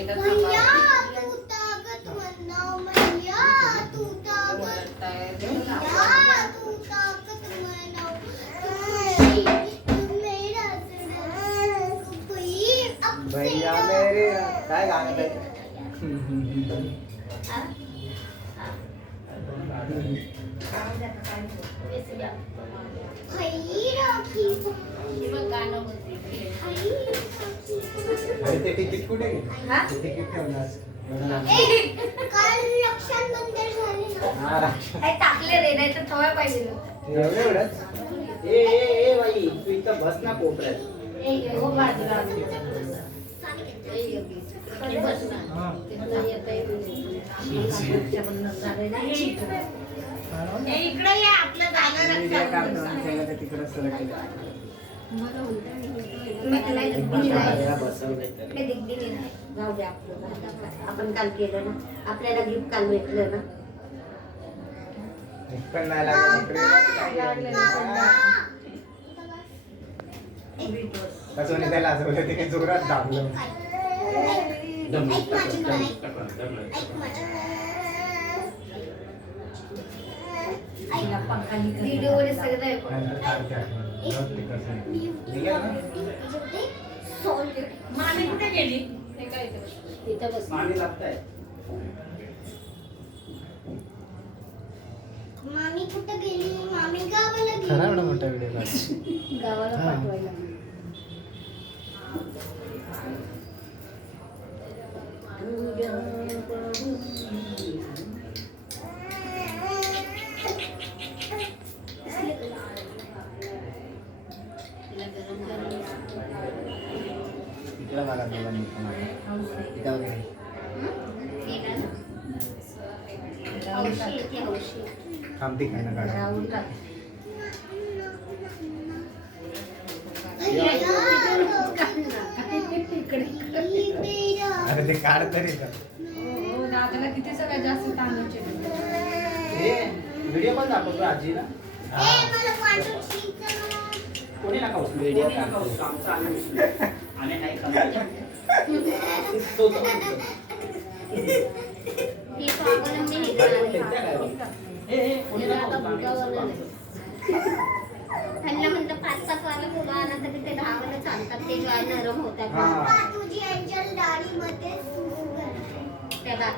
पहिलं भैया तू ताकत बनाओ भैया तू ताकत भैया तू ताकत बनाओ तुम मेरा भैया मेरे काय गाणं काय अरे ते तिकीट कुठे गेलं? ते तिकीट ठेवलं काल रक्षाबंधन झाले ना टाकले रे नाही तर ठेवायला पाहिजे एवढंच ए ए ए बाई तू इथं बस ना कोपऱ्यात हो बाजूला इकडे या आपलं झालं तिकडं सरक जाऊ दे आपलं आपण काल केलं ना आपल्याला गिफ्ट काल भेटलं ना पण नाही लागलं कसं त्याला असं बोललं ते काही जोरात दाबलं व्हिडिओ वर सगळं मामी कुठे गेली इथं बस मामी लागताय मामी कुठे गेली मामी गावाला गेली खरा एवढा मोठा व्हिडिओ गावाला पाठवायला इकडं मला दोघांनी इथं वगैरे थांबते काय ना काढा अरे ते काढ तरी का दादाला किती सगळ्यात जास्त तांदूळचे व्हिडिओ पण दाखवतो आजी ना मला वाटून शिकतं कोणी नका व्हिडिओ आणि नाही त्यांना म्हणतं 5-7 वाला मुलं आला तरी ते 10 वाला चालतात ते ज्वाय नरम होतात तुझी एंजल दाढी मध्ये त्याला